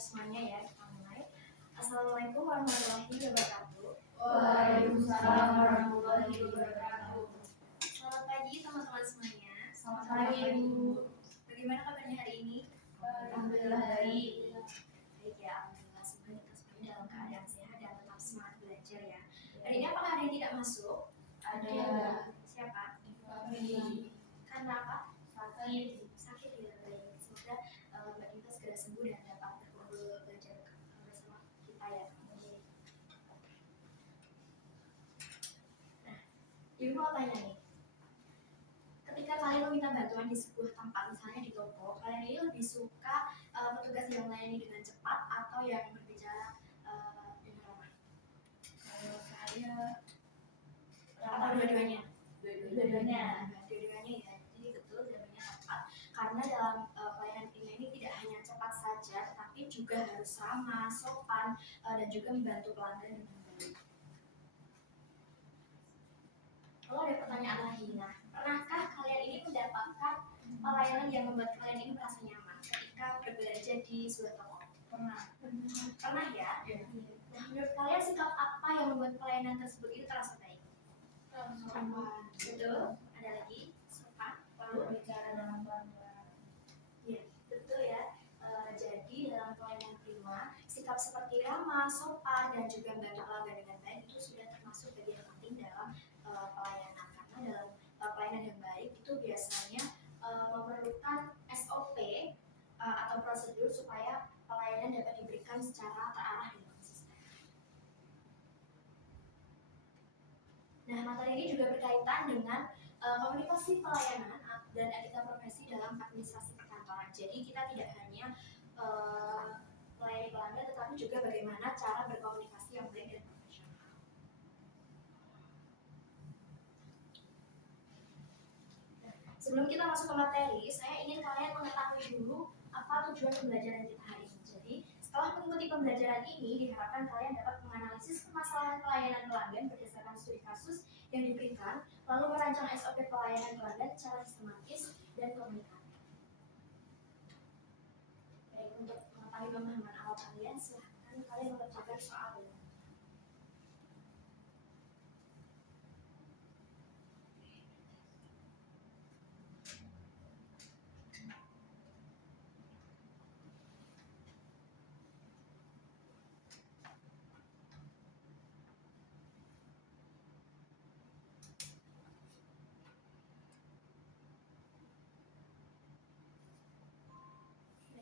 semuanya ya, kita mulai. Assalamualaikum warahmatullahi wabarakatuh. Waalaikumsalam warahmatullahi wabarakatuh. Selamat pagi teman-teman semuanya. Selamat pagi Bu. Bagaimana kabarnya hari ini? Alhamdulillah baik. Baik ya, alhamdulillah. Semoga kita semuanya dalam keadaan sehat dan tetap semangat belajar ya. Hari ini apakah ada yang tidak masuk? Ada Siapa? Fahmi. Karena apa? Sakit. Sakit ya, baik. Semoga Mbak Dita segera sembuh dan dapat berkumpul belajar bersama kita ya. Nah, Ibu mau tanya nih. Ketika kalian meminta bantuan di sebuah tempat, misalnya di toko, kalian ini lebih suka petugas yang melayani dengan cepat atau yang berbicara dengan ramah? Kalau saya Atau dua-duanya? dua-duanya. Dua-duanya ya. Jadi betul jawabannya tepat. Karena dalam pelayanan ini tidak hanya cepat saja, tetapi juga harus ramah, sopan, dan juga membantu pelanggan dengan baik. Lalu ada pertanyaan lagi. Nah, pernahkah kalian ini mendapatkan pelayanan yang membuat kalian ini merasa nyaman ketika berbelanja di sebuah toko? Pernah ya? Nah, menurut kalian sikap apa yang membuat pelayanan tersebut itu terasa baik? Betul. Ada lagi? Sopan. Lalu Bicara dengan pelan-pelan. ya, betul ya. Jadi dalam pelayanan prima, sikap seperti ramah, sopan, dan juga membantu pelanggan dengan baik itu sudah termasuk bagian penting dalam pelayanan. Karena dalam pelayanan yang baik itu biasanya memerlukan SOP atau prosedur supaya pelayanan dapat diberikan secara terarah dan konsisten. Nah, materi ini juga berkaitan dengan komunikasi pelayanan dan etika profesi dalam administrasi perkantoran. Jadi kita tidak hanya melayani pelanggan, tetapi juga bagaimana cara berkomunikasi yang baik dan profesional. Nah, sebelum kita masuk ke materi, saya ingin kalian mengetahui dulu apa tujuan pembelajaran kita hari ini. Jadi, setelah mengikuti pembelajaran ini, diharapkan kalian dapat menganalisis permasalahan pelayanan pelanggan berdasarkan studi kasus yang diberikan, lalu merancang SOP pelayanan pelanggan secara sistematis dan komunikatif. Baik, untuk mengetahui pemahaman awal kalian, silahkan kalian mengerjakan soal ini.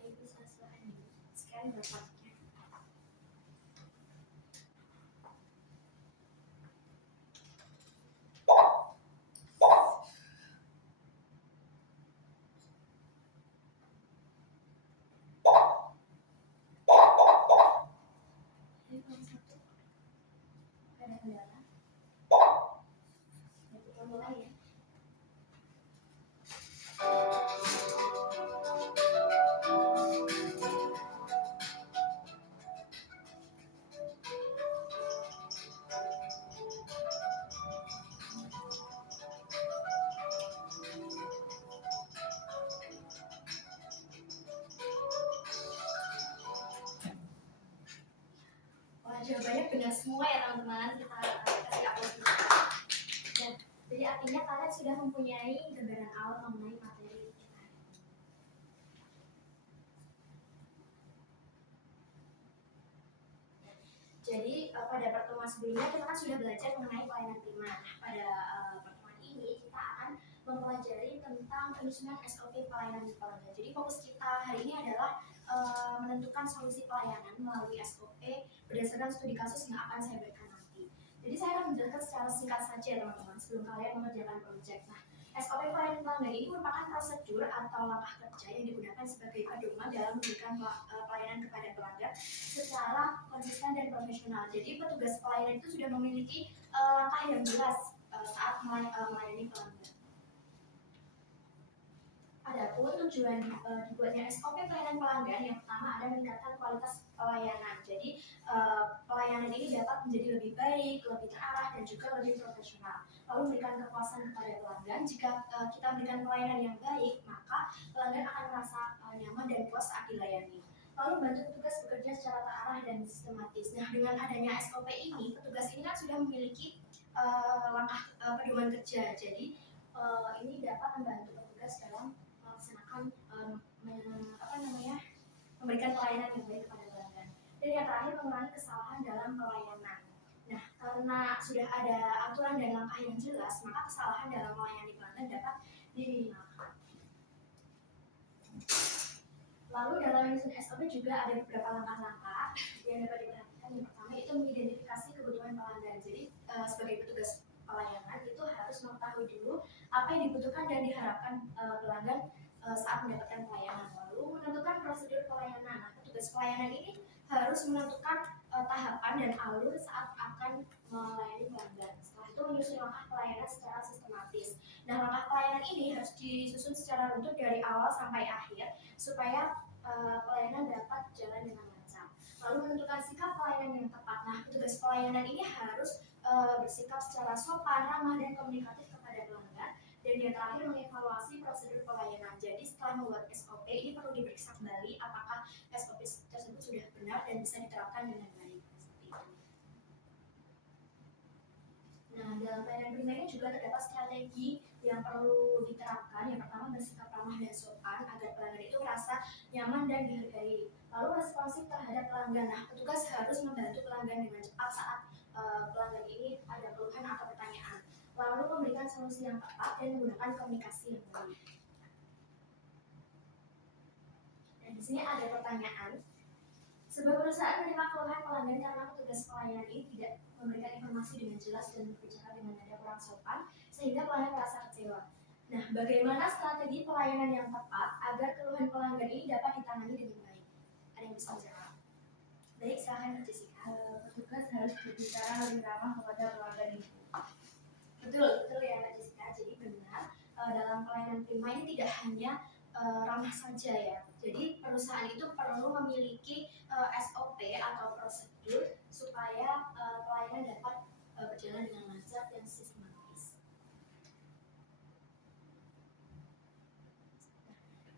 Bisa silahkan di-scan berpasnya. Ini nomor 1. Ada kendala? Ya, kita mulai ya. Wah, jawabannya benar semua ya teman-teman. Kita kasih aplaus dulu. Dan jadi artinya kalian sudah mempunyai gambaran awal mengenai materi kita. Jadi pada pertemuan sebelumnya kita kan sudah belajar mengenai pelayanan prima. Nah, pada pertemuan ini kita akan mempelajari tentang penyusunan SOP pelayanan pelanggan. Jadi fokus kita hari ini adalah menentukan solusi pelayanan melalui SOP berdasarkan studi kasus yang akan saya berikan nanti. Jadi saya akan menjelaskan secara singkat saja teman-teman sebelum kalian mengerjakan proyek. Nah, SOP pelayanan pelanggan ini merupakan prosedur atau langkah kerja yang digunakan sebagai pedoman dalam memberikan pelayanan kepada pelanggan secara konsisten dan profesional. Jadi petugas pelayanan itu sudah memiliki langkah yang jelas saat melayani pelanggan. Adapun tujuan dibuatnya SOP pelayanan pelanggan yang pertama adalah meningkatkan kualitas pelayanan. Jadi pelayanan ini dapat menjadi lebih baik, lebih terarah dan juga lebih profesional. Lalu memberikan kepuasan kepada pelanggan. Jika kita berikan pelayanan yang baik, maka pelanggan akan merasa nyaman dan puas saat dilayani. lalu bantu petugas bekerja secara terarah dan sistematis. Nah, dengan adanya SOP ini, petugas ini kan sudah memiliki langkah pedoman kerja. Jadi ini dapat membantu petugas dalam melaksanakan memberikan pelayanan yang baik kepada pelanggan. Dan yang terakhir, mengurangi kesalahan dalam pelayanan. Nah, karena sudah ada aturan dan langkah yang jelas, maka kesalahan dalam melayani pelanggan dapat diminimalkan. Lalu dalam menyusun SOP juga ada beberapa langkah-langkah yang dapat diperhatikan. Yang pertama itu mengidentifikasi kebutuhan pelanggan. Jadi sebagai petugas pelayanan itu harus mengetahui dulu apa yang dibutuhkan dan diharapkan pelanggan saat mendapatkan pelayanan. Lalu menentukan prosedur pelayanan. Nah, petugas pelayanan ini harus menentukan tahapan dan alur saat akan melayani pelanggan. Setelah itu menyusun langkah pelayanan secara sistematis. Nah, langkah pelayanan ini harus disusun secara runtut dari awal sampai akhir supaya pelayanan dapat jalan dengan lancar. Lalu menentukan sikap pelayanan yang tepat. Nah, petugas pelayanan ini harus bersikap secara sopan, ramah, dan komunikatif kepada pelanggan. Dan yang terakhir mengevaluasi prosedur pelayanan. Jadi setelah membuat SOP ini perlu diperiksa kembali apakah SOP tersebut sudah benar dan bisa diterapkan dengan baik. Nah, dalam pelayanan primer ini juga terdapat strategi yang perlu diterapkan. Yang pertama, bersikap ramah dan sopan agar pelanggan itu merasa nyaman dan dihargai. Lalu responsif terhadap pelanggan. Nah, petugas harus membantu pelanggan dengan cepat saat pelanggan ini ada keluhan atau pertanyaan. Lalu memberikan solusi yang tepat dan menggunakan komunikasi yang baik. Dan di sini ada pertanyaan. Sebuah perusahaan menerima keluhan pelanggan karena petugas pelayanan ini tidak memberikan informasi dengan jelas dan berbicara dengan nada kurang sopan sehingga pelanggan merasa kecewa. Nah, bagaimana strategi pelayanan yang tepat agar keluhan pelanggan ini dapat ditangani dengan baik? Ada yang bisa menjawab? Baik, silakan Jessica. Petugas harus berbicara lebih ramah kepada pelanggan itu. Betul ya Kak Jessica. Jadi benar dalam pelayanan prima ini tidak hanya ramah saja ya. Jadi perusahaan itu perlu memiliki SOP atau prosedur supaya pelayanan dapat berjalan dengan lancar dan sistematis.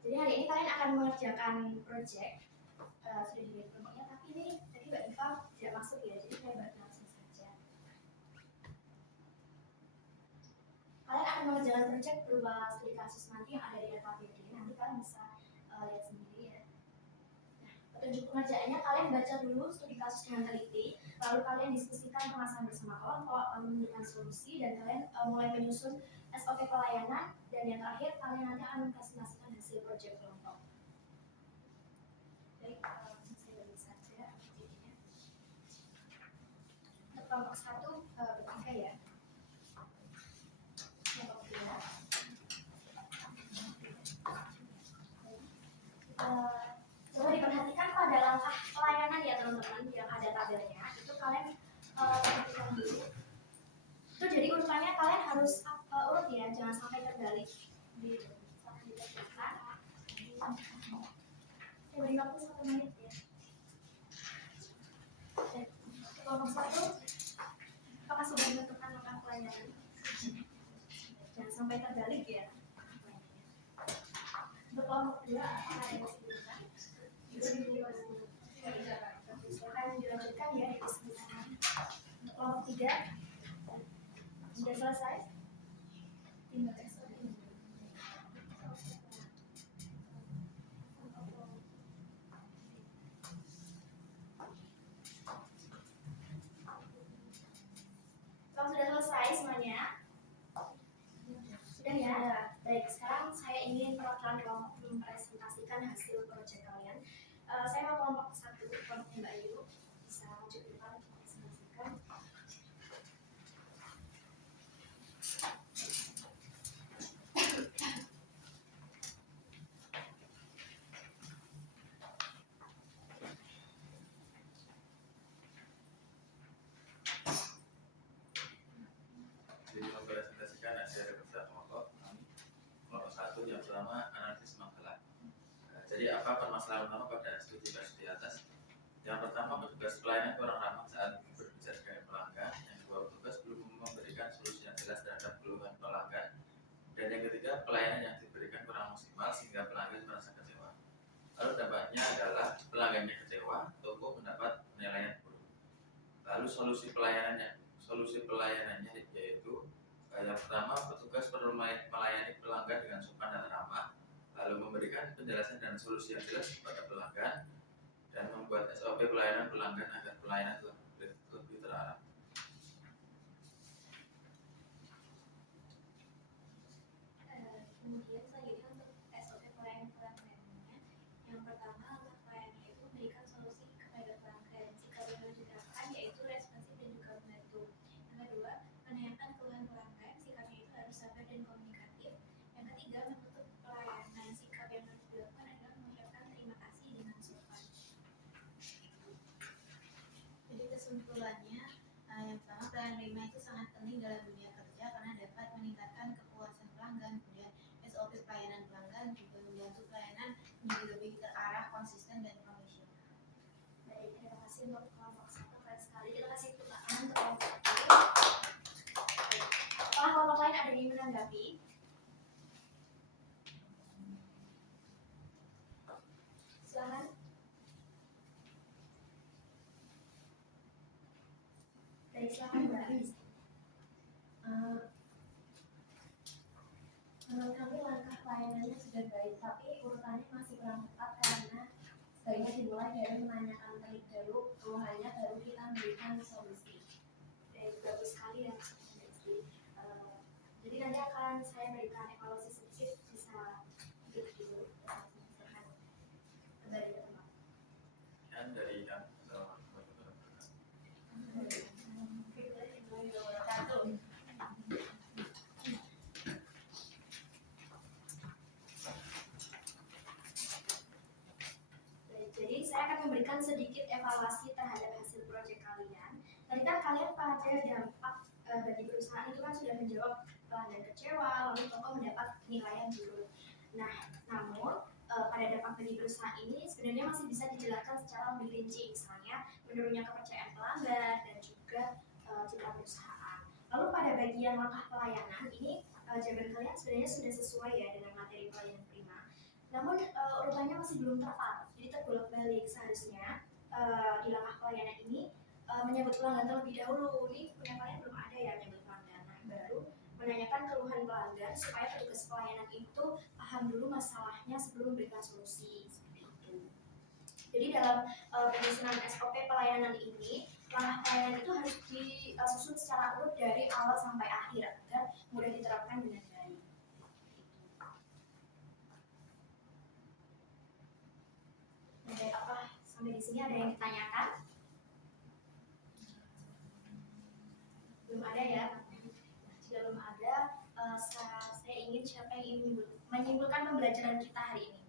Jadi hari ini kalian akan mengerjakan proyek sudah diberi kelompoknya, tapi ini tadi Mbak Diva tidak masuk ya, jadi saya bahas langsung saja. Kalian akan mengerjakan proyek berupa studi kasus nanti yang ada di RKPD. Nanti kalian bisa lihat sendiri ya. Nah, petunjuk pengerjaannya kalian baca dulu studi kasus dengan teliti, lalu kalian diskusikan pembahasan bersama kelompok, lalu memberikan solusi, dan kalian mulai menyusun SOP pelayanan, dan yang terakhir kalian nanti akan mempresentasikan hasil proyek kelompok. Baik, saya bagi saja aktivitasnya. Untuk kelompok 1 bertiga ya. Kelompok 2 coba diperhatikan pada langkah pelayanan ya teman-teman yang ada tabelnya. Itu kalian perhatikan dulu. Itu jadi urutannya kalian harus urut ya, jangan sampai terbalik. Gitu. Sampai dikerjakan. Saya beri waktu 1 menit ya. Dan kelompok 1, apakah sudah menentukan langkah pelayanan? Jangan sampai terbalik ya. Untuk kelompok 2, apakah ada yang disebutkan? Silakan dilanjutkan ya diskusinya. Untuk kelompok 3, sudah selesai? Tinggal SOP. Kalau sudah selesai semuanya? Sudah ya? Baik, sekarang saya ingin perwakilan kelompok mempresentasikan hasil proyek kalian. Saya mau kelompok 1, kelompoknya Mbak Ayu. Bisa maju ke depan untuk presentasikan. Jadi mempresentasikan hasil kerja kelompok 1 yang pertama analisis masalah. Jadi apa permasalahan utama pada studi kasus di atas? Yang pertama, petugas pelayanan kurang ramah saat berbicara dengan pelanggan. Yang kedua, petugas belum memberikan solusi yang jelas terhadap keluhan pelanggan. Dan yang ketiga, pelayanan yang diberikan kurang maksimal sehingga pelanggan merasa kecewa. Lalu dampaknya adalah pelanggan pelanggannya kecewa, toko mendapat penilaian buruk. Lalu solusi pelayanannya yaitu yang pertama, petugas perlu melayani pelanggan dengan sopan dan ramah, lalu memberikan penjelasan dan solusi yang jelas kepada pelanggan, dan membuat SOP pelayanan pelanggan agar pelayanan lebih terarah. Kemudian selanjutnya untuk SOP pelayanan pelanggannya, yang pertama langkah pelayanan itu memberikan solusi kepada pelanggan jika benar diterapkan, yaitu responsif dan juga membantu. Yang kedua, menanyakan keluhan pelanggan, sikapnya itu harus sabar dan komunikatif. Yang ketiga, menutup pelayanan, sikap yang harus dilakukan adalah mengucapkan terima kasih dengan sopan. Jadi kesimpulannya, yang pertama, pelayanan prima itu sangat penting dalam dunia kerja karena dapat meningkatkan kepuasan pelanggan. Kemudian SOP pelayanan pelanggan juga membantu pelayanan menjadi lebih terarah, konsisten, dan profesional. Baik, terima kasih untuk kelompok satu. Keren sekali. Kita kasih tepuk tangan untuk kelompok satu. Apakah kelompok lain ada yang menanggapi? Silakan. Baik, silakan Mbak. Menurut kami langkah pelayanannya sudah baik, tapi urutannya masih kurang tepat karena sebaiknya dimulai dari menanyakan terlebih dahulu keluhannya, baru kita memberikan solusi. Bagus sekali ya. Jadi nanti akan saya berikan evaluasi sedikit, bisa duduk dulu. Kembali ke tempat. Dan dari yang Jadi saya akan memberikan sedikit evaluasi terhadap hasil proyek kalian. Tadi kan kalian pada dampak bagi perusahaan itu kan sudah menjawab pelanggan kecewa, lalu toko mendapat penilaian buruk. Nah, namun pada dampak bagi perusahaan ini sebenarnya masih bisa dijelaskan secara lebih rinci, misalnya menurunnya kepercayaan pelanggan dan juga citra perusahaan. Lalu pada bagian langkah pelayanan ini jawaban kalian sebenarnya sudah sesuai ya dengan materi pelayanan prima. Namun urutannya masih belum tepat, jadi terbolak-balik. Seharusnya di langkah pelayanan ini menyambut pelanggan terlebih dahulu. Ini punya kalian belum ada ya menyambut pelanggan. Nah, baru menanyakan keluhan pelanggan supaya petugas pelayanan itu paham dulu masalahnya sebelum memberikan solusi. Seperti itu. Jadi dalam penyusunan SOP pelayanan ini, langkah pelayanan itu harus disusun secara urut dari awal sampai akhir agar mudah diterapkan dengan baik. Baik, apa sampai di sini ada yang ditanyakan? Belum ada ya? Jika belum ada, saya ingin siapa yang ingin menyimpulkan pembelajaran kita hari ini?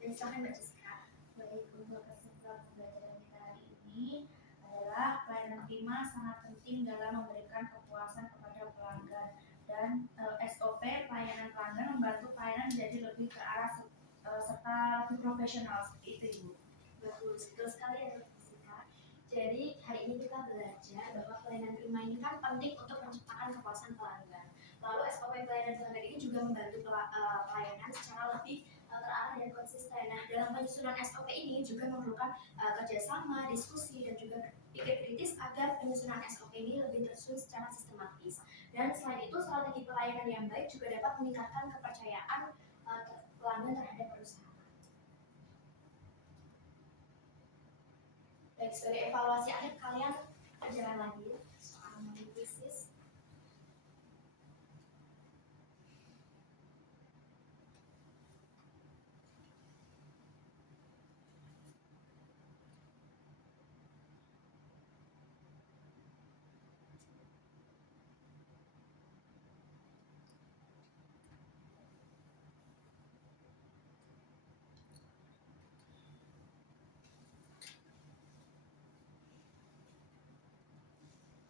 Dan silakan Mbak Jessica. Baik, untuk kesimpulan pembelajaran kita hari ini adalah pelayanan prima sangat penting dalam memberikan kepuasan kepada pelanggan, dan SOP pelayanan pelanggan membantu pelayanan menjadi lebih terarah serta lebih profesional. Seperti itu, Ibu. Bagus, betul sekali ya Jessica. Jadi hari ini kita belajar bahwa pelayanan prima ini kan penting untuk menciptakan kepuasan pelanggan. Lalu SOP pelayanan pelanggan ini juga membantu pelayanan secara lebih terarah dan konsisten. Nah, dalam penyusunan SOP ini juga memerlukan kerjasama, diskusi, dan juga berpikir kritis agar penyusunan SOP ini lebih tersusun secara sistematis. Dan selain itu, strategi pelayanan yang baik juga dapat meningkatkan kepercayaan pelanggan terhadap perusahaan. Baik, sebagai evaluasi akhir kalian kerjakan lagi soal analisis.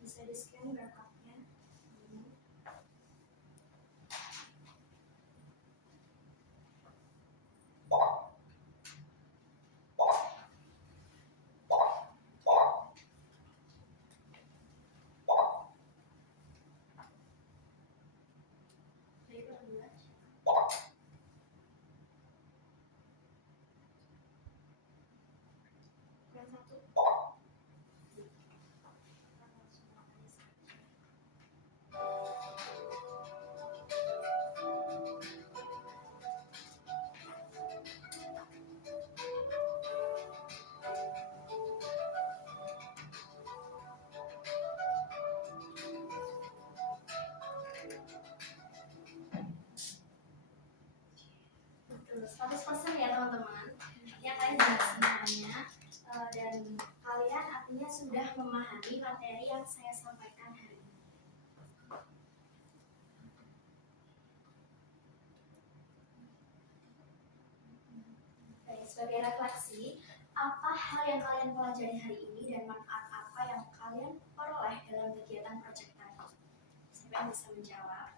Bisa di-scan backupnya. Baik, 100% ya teman-teman. Artinya kalian jelas semuanya dan kalian artinya sudah memahami materi yang saya sampaikan hari ini. Baik, sebagai refleksi, apa hal yang kalian pelajari hari ini dan manfaat apa yang kalian peroleh dalam kegiatan proyek tadi? Siapa yang bisa menjawab?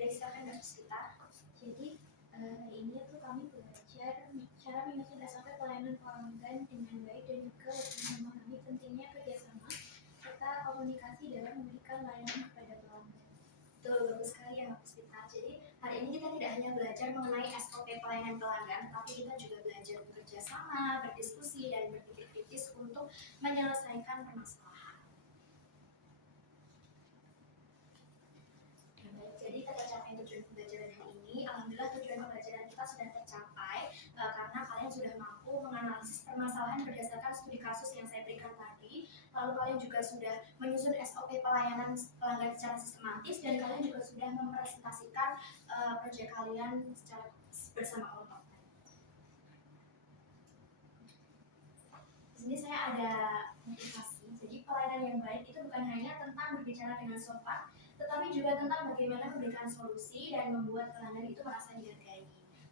Dari silakan Dr. Sita. Jadi hari ini tuh kami belajar cara menyusun SOP pelayanan pelanggan dengan baik dan juga lebih memahami pentingnya kerjasama serta komunikasi dalam memberikan layanan kepada pelanggan. Betul, bagus sekali ya Dr. Sita. Jadi hari ini kita tidak hanya belajar mengenai SOP pelayanan pelanggan, tapi kita juga belajar bekerja sama, berdiskusi, dan berpikir kritis untuk menyelesaikan permasalahan. Baik, jadi tercapai tujuan pembelajaran hari ini. Alhamdulillah tujuan pembelajaran kita sudah tercapai karena kalian sudah mampu menganalisis permasalahan berdasarkan studi kasus yang saya berikan tadi. Lalu kalian juga sudah menyusun SOP pelayanan pelanggan secara sistematis dan kalian juga sudah mempresentasikan proyek kalian secara bersama kelompok. Di sini saya ada motivasi. Jadi pelayanan yang baik itu bukan hanya tentang berbicara dengan sopan, tetapi juga tentang bagaimana memberikan solusi dan membuat pelanggan itu merasa dihargai.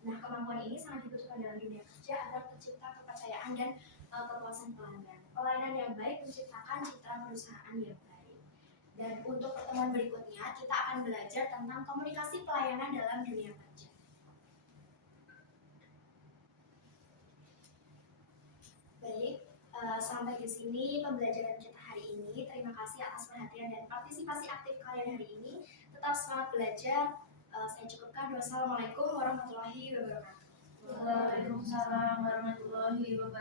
Nah, kemampuan ini sangat dibutuhkan dalam dunia kerja agar tercipta kepercayaan dan kepuasan pelanggan. Pelayanan yang baik menciptakan citra perusahaan yang baik. Dan untuk pertemuan berikutnya, kita akan belajar tentang komunikasi pelayanan dalam dunia kerja. Baik, sampai di sini pembelajaran kita hari ini. Terima kasih atas perhatian dan partisipasi aktif kalian hari ini. Tetap semangat belajar. Saya cukupkan. Wassalamualaikum warahmatullahi wabarakatuh. Waalaikumsalam warahmatullahi wabarakatuh.